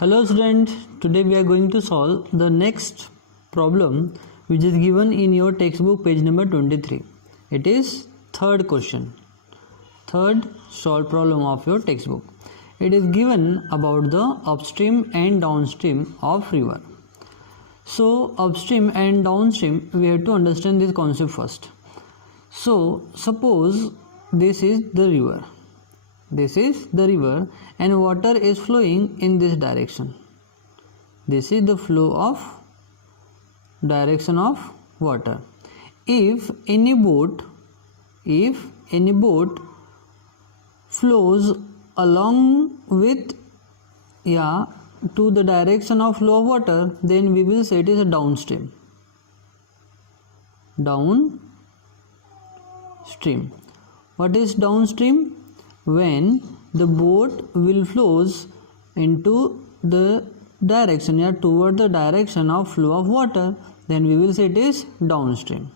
Hello students, today we are going to solve the next problem which is given in your textbook page number 23. It is third question, third solved problem of your textbook. It is given about the upstream and downstream of river. So upstream and downstream, we have to understand this concept first. So suppose this is the river. This is the river and water is flowing in this direction. This is the flow of direction of water. If any boat flows along with to the direction of flow of water, then we will say it is a downstream. Downstream. What is downstream? When the boat will flows into the direction toward the direction of flow of water, then we will say it is downstream.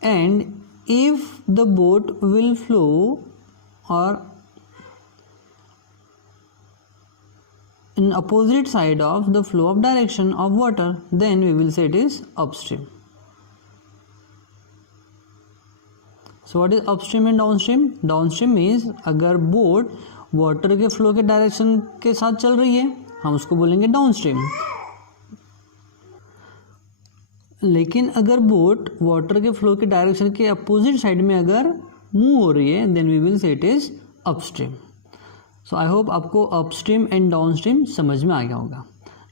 And if the boat will flow or in opposite side of the flow of direction of water, then we will say it is upstream. So what is upstream and downstream? Downstream means अगर boat water के flow के direction के साथ चल रही है, हम उसको बोलेंगे डाउनस्ट्रीम. लेकिन अगर बोट वाटर के फ्लो के डायरेक्शन के अपोजिट साइड में अगर मूव हो रही है, then we will say it is upstream. So I hope आपको अपस्ट्रीम एंड डाउनस्ट्रीम समझ में आ गया होगा.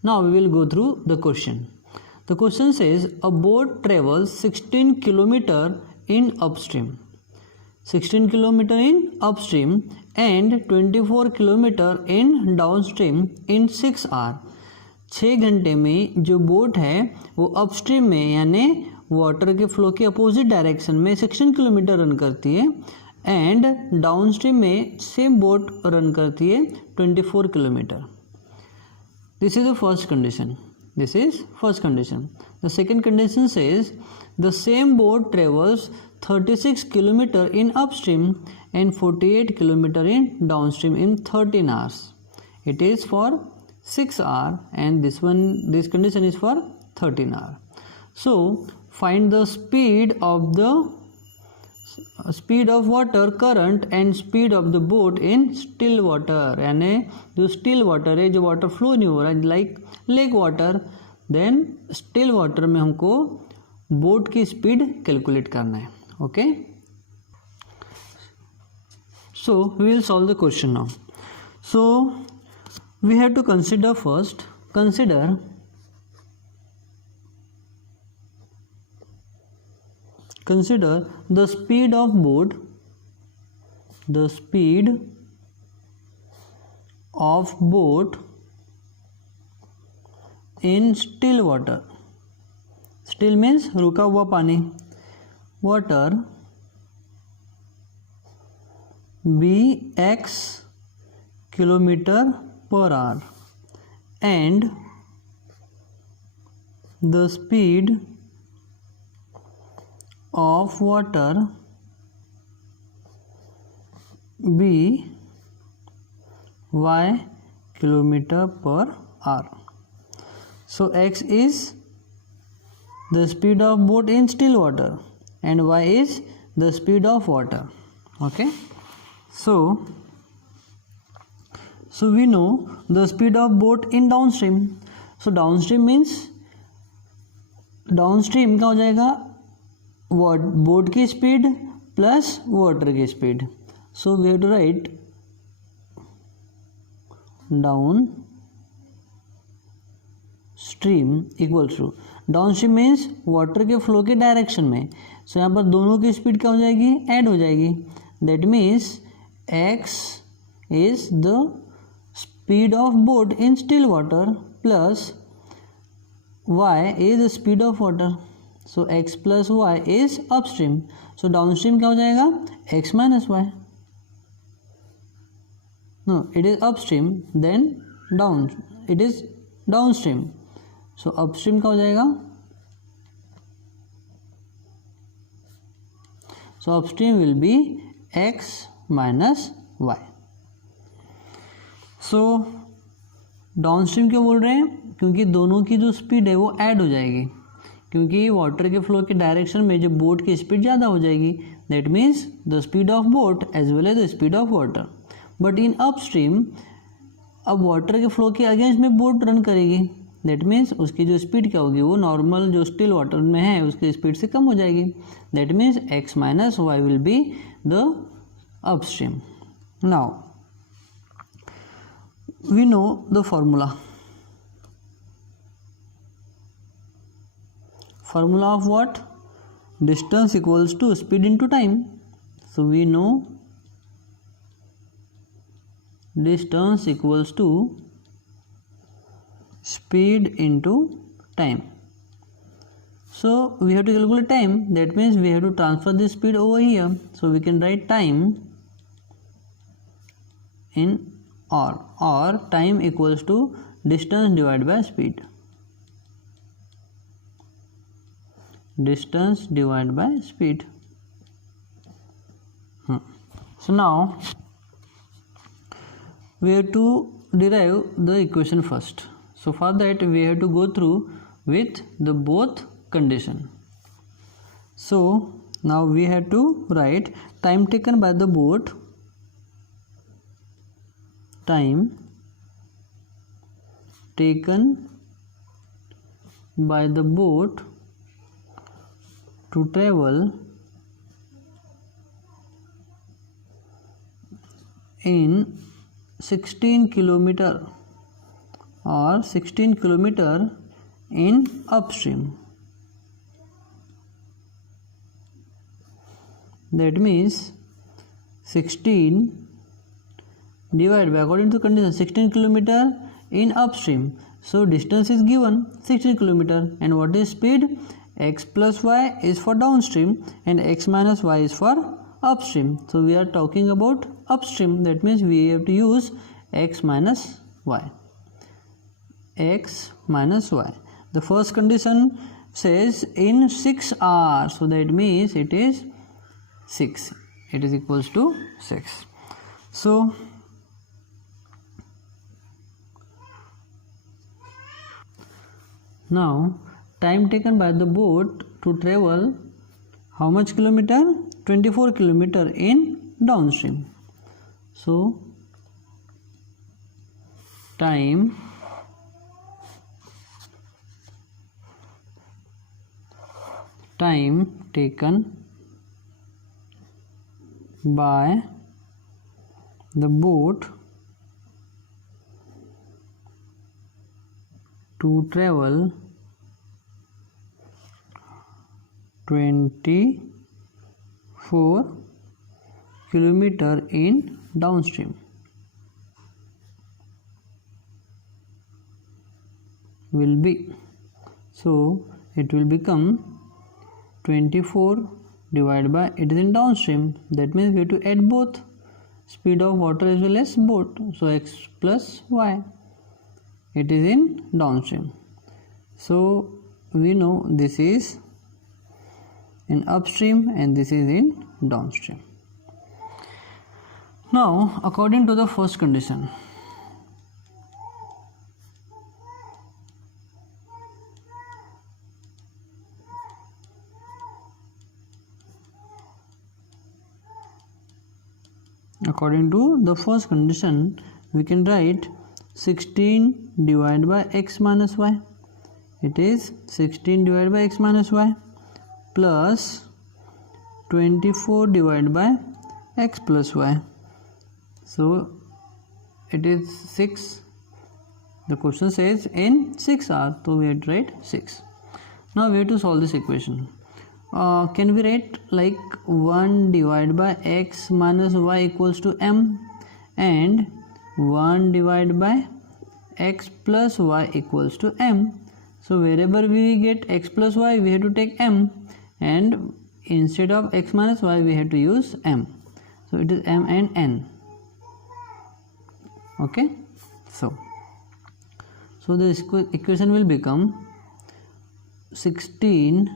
Now we will go through the question. The question says a boat travels 16 kilometre in upstream, 16 kilometer in upstream and 24 kilometer in downstream in 6 hours. 6 घंटे में जो boat है वो अपस्ट्रीम में यानी वाटर के फ्लो के अपोजिट डायरेक्शन में 16 किलोमीटर रन करती है एंड डाउनस्ट्रीम में सेम बोट रन करती है 24 kilometre. This is the first condition. This is first condition. The second condition says the same boat travels 36 km in upstream and 48 km in downstream in 13 hours. It is for 6 hours and this condition is for 13 hours. So find the speed of water current and speed of the boat in still water. यानी जो still water है, जो water flow नहीं हो रहा है, like lake water, then still water में हमको बोट की स्पीड कैलकुलेट करना है. Okay, so we will solve the question now. So we have to consider first, consider the speed of boat, the speed of boat in still water. Still means रुका हुआ पानी. Water bx kilometer per hour and the speed of water b y kilometer per hour. So x is the speed of boat in still water and y is the speed of water. Okay, so we know the speed of boat in downstream. So downstream means downstream क्या हो जाएगा, boat की speed plus water की speed. So we have to write down stream equals to, downstream means water के flow के direction में. सो यहाँ पर दोनों की स्पीड क्या हो जाएगी, ऐड हो जाएगी. That means x is the speed of boat in still water plus y is the speed of water. So x plus y is upstream. So downstream क्या हो जाएगा, x minus y. No, it is upstream then down, it is downstream. So upstream का हो जाएगा, so upstream will be x minus y. So downstream क्यों बोल रहे हैं? क्योंकि दोनों की जो स्पीड है वो ऐड हो जाएगी, क्योंकि वाटर के फ्लो के डायरेक्शन में जब बोट की स्पीड ज़्यादा हो जाएगी, that means the speed of boat as well as the speed of water. But in upstream अब वाटर के फ्लो के अगेंस्ट में बोट रन करेगी, दैट मीन्स उसकी जो स्पीड क्या होगी, वो नॉर्मल जो स्टिल वाटर में है उसकी स्पीड से कम हो जाएगी. That means x minus Y will be the upstream. Now we know the formula. Formula of what? Distance equals to speed into time. So we know distance equals to speed into time. So we have to calculate time. That means we have to transfer this speed over here. So we can write time in or time equals to distance divided by speed. Distance divided by speed. So now we have to derive the equation first. So for that we have to go through with the both condition. So now we have to write time taken by the boat, time taken by the boat to travel in 16 kilometer or 16 kilometer in upstream. That means 16 divided by, according to condition, 16 kilometer in upstream. So distance is given 16 kilometer, and what is speed? X plus y is for downstream and x minus y is for upstream. So we are talking about upstream. That means we have to use x minus y. X minus y. The first condition says in 6 hours. So that means it is 6. It is equals to 6. So now time taken by the boat to travel how much kilometer? 24 kilometer in downstream. So time taken by the boat to travel 24 kilometer in downstream will be, so it will become 24 divided by, it is in downstream, that means we have to add both speed of water as well as boat. So x plus y, it is in downstream. So we know this is in upstream and this is in downstream. Now according to the first condition, we can write 16 divided by x minus y. It is 16 divided by x minus y plus 24 divided by x plus y. So it is 6. The question says in 6 hours, so we have to write 6. Now we have to solve this equation. Can we write like 1 divided by x minus y equals to m, and 1 divided by x plus y equals to m. So wherever we get x plus y, we have to take m, and instead of x minus y we have to use m. So it is m and n. Okay, so this equation will become 16,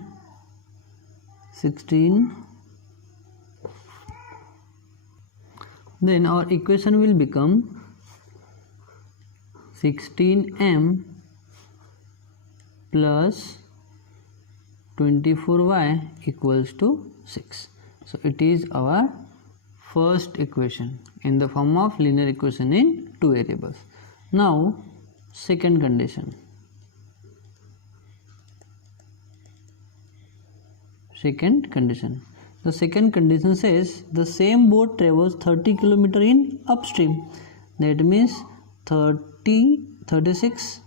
then our equation will become 16m plus 24y equals to 6. So it is our first equation in the form of linear equation in two variables. Now second condition. The second condition says the same boat travels 30 km in upstream. That means 36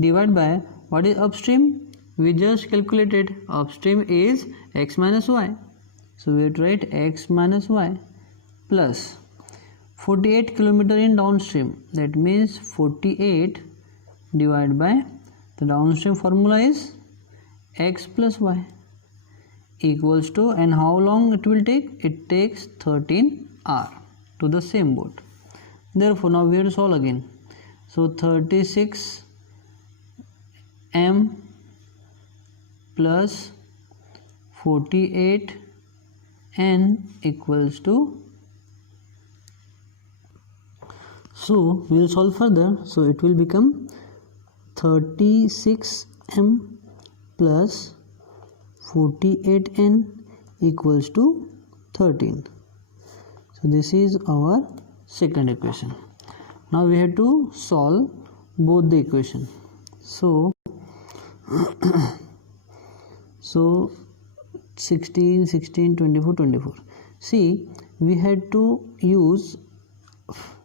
divided by what is upstream? We just calculated upstream is x minus y. So we have to write x minus y plus 48 km in downstream. That means 48 divided by the downstream formula is x plus y equals to, and how long it will take? It takes 13 hours to the same boat. Therefore now we have to solve again. So 36 m plus 48 n equals to, so we will solve further. So it will become 36 m plus 48 n equals to 13. So this is our second equation. Now we have to solve both the equation. So 16, 24. See, we had to use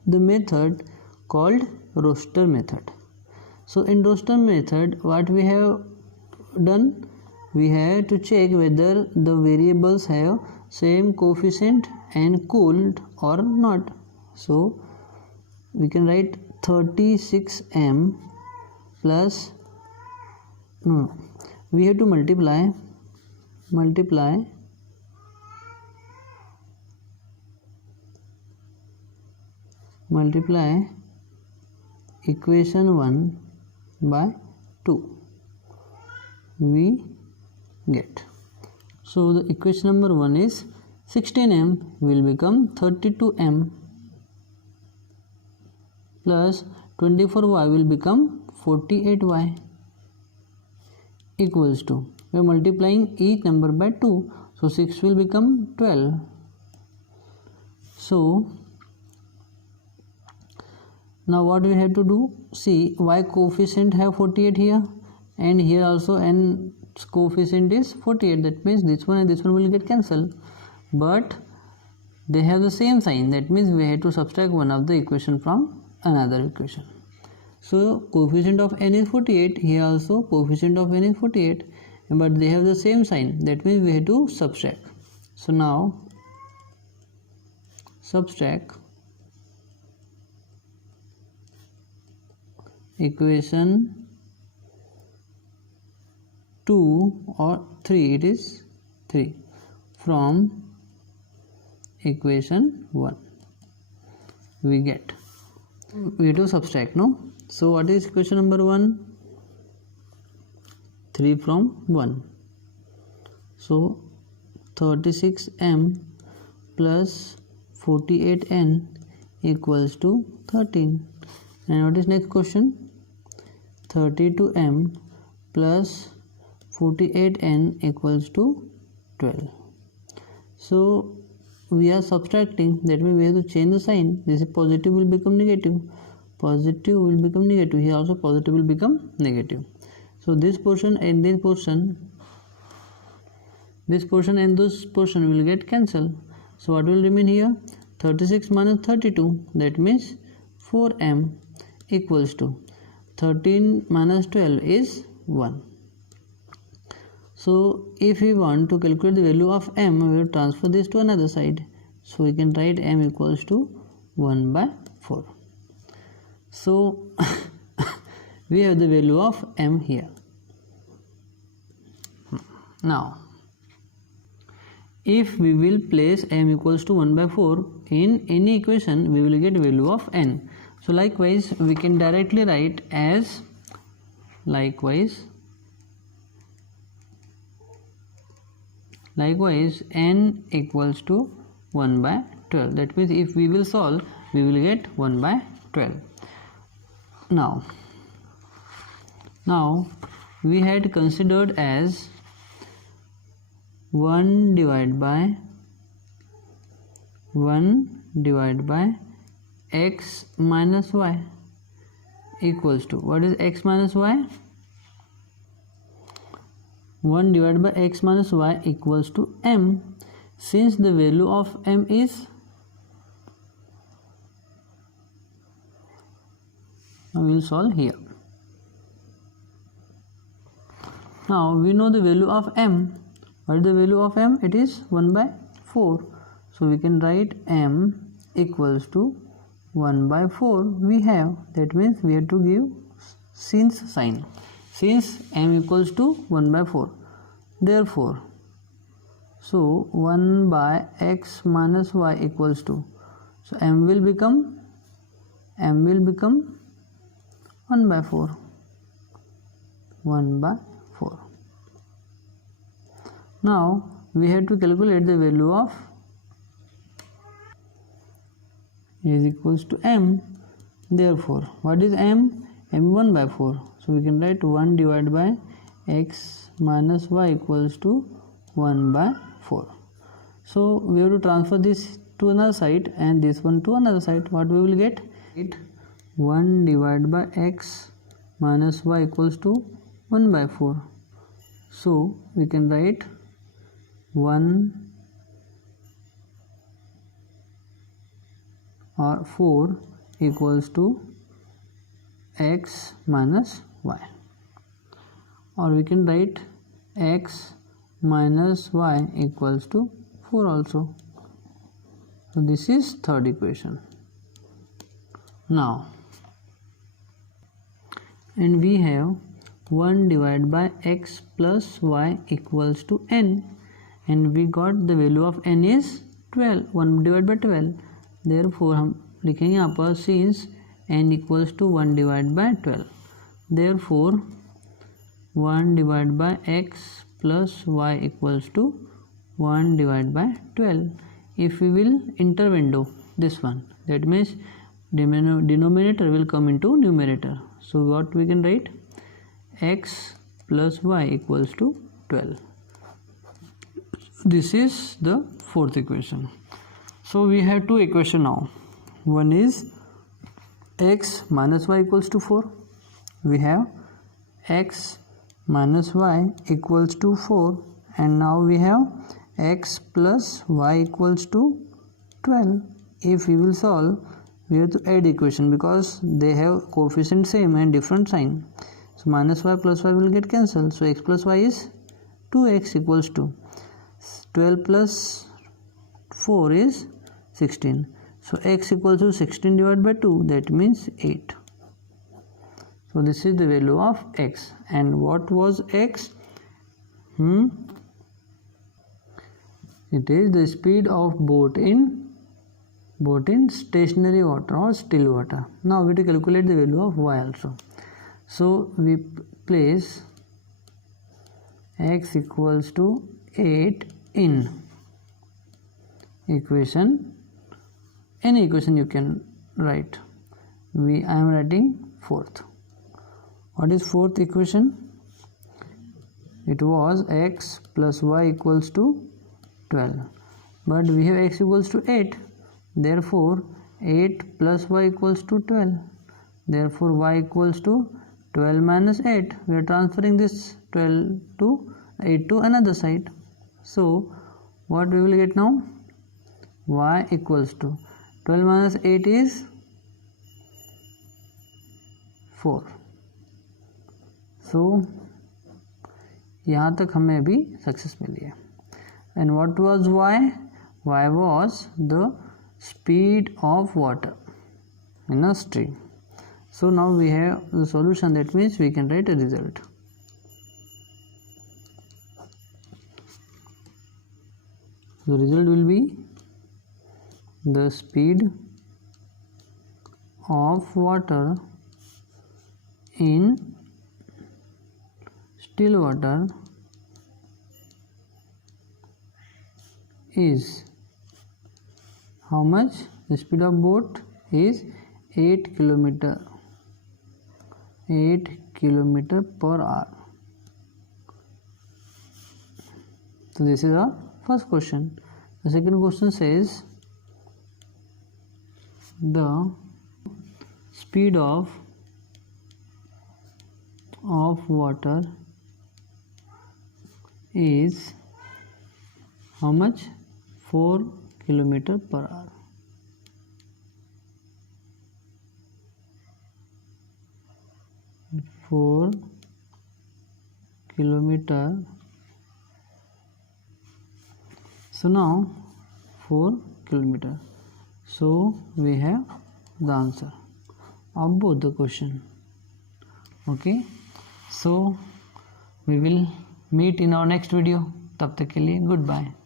the method called roster method. So in roster method, what we have done, we have to check whether the variables have same coefficient and cooled or not. So we can write 36m plus, no, we have to multiply equation 1 by 2, we get. So the equation number 1 is 16m will become 32m plus 24y will become 48y equals to, we are multiplying each number by 2, so 6 will become 12. So now what we have to do, see, y coefficient have 48 here and here also n coefficient is 48. That means this one and this one will get cancelled, but they have the same sign. That means we have to subtract one of the equation from another equation. So coefficient of n is 48, here also coefficient of n is 48, but they have the same sign. That means we have to subtract. So now subtract equation 2 or 3, it is 3 from equation 1, we get, we have to subtract, no? So what is equation number 1? 3 from 1. So 36m plus 48n equals to 13. And what is next question? 32m plus 48n equals to 12. So we are subtracting, that means we have to change the sign. This is positive will become negative, positive will become negative, here also positive will become negative. So this portion and this portion and this portion will get cancelled. So what will remain here? 36 minus 32, that means 4m equals to 13 minus 12 is 1. So if we want to calculate the value of m, we will transfer this to another side. So we can write m equals to 1 by 4. So we have the value of m here. Now if we will place m equals to 1 by 4 in any equation, we will get value of n. So likewise we can directly write as likewise n equals to 1 by 12. That means if we will solve, we will get 1 by 12. Now we had considered as 1 divided by x minus y equals to, what is x minus y? 1 divided by x minus y equals to m. Since the value of m is, now we will solve here. Now we know the value of m. What is the value of m? It is 1 by 4. So we can write m equals to 1 by 4 we have. That means we have to give since sign. Since m equals to 1 by 4. Therefore, so 1 by x minus y equals to, so m will become 1 by 4. 1 by 4. Now we have to calculate the value of is equals to m. Therefore, what is m? m 1 by 4. So we can write 1 divided by x minus y equals to 1 by 4. So we have to transfer this to another side and this one to another side. What we will get? 1 divided by x minus y equals to 1 by 4. So we can write 1 or 4 equals to x minus y, or we can write x minus y equals to 4 also. So this is third equation. Now, and we have 1 divided by x plus y equals to n, and we got the value of n is 12. 1 divided by 12. Therefore हम लिखेंगे यहाँ पर since n equals to 1 divided by 12. Therefore 1 divided by x plus y equals to 1 divided by 12. If we will enter window this one, that means denominator will come into numerator. So what we can write? X plus y equals to 12. This is the fourth equation. So we have two equations now. One is x minus y equals to 4. We have x minus y equals to 4, and now we have x plus y equals to 12. If we will solve, we have to add equation because they have coefficient same and different sign. So minus y plus y will get cancelled. So x plus y is 2x equals to 12 plus 4 is 16. So x equals to 16 divided by 2, that means 8. So this is the value of x. And what was x? It is the speed of boat in stationary water or still water. Now we have to calculate the value of y also. So we place x equals to 8 in equation, any equation you can write. I am writing fourth. What is fourth equation? It was x plus y equals to 12, but we have x equals to 8. Therefore 8 plus y equals to 12. Therefore y equals to 12 minus 8. We are transferring this 12 to 8 to another side. So what we will get now? Y equals to 12 minus 8 is 4. So यहाँ तक हमें अभी success मिली है. And what was y? Y was the speed of water in a stream. So now we have the solution, that means we can write a result. The result will be the speed of water in still water is how much? The speed of boat is 8 km 8 kilometer per hour. So this is our first question. The second question says the speed of water is how much? 4 kilometer per hour. Four kilometer. So now 4 kilometer. So we have the answer of both the question. Okay, so we will meet in our next video. तब तक के लिए goodbye.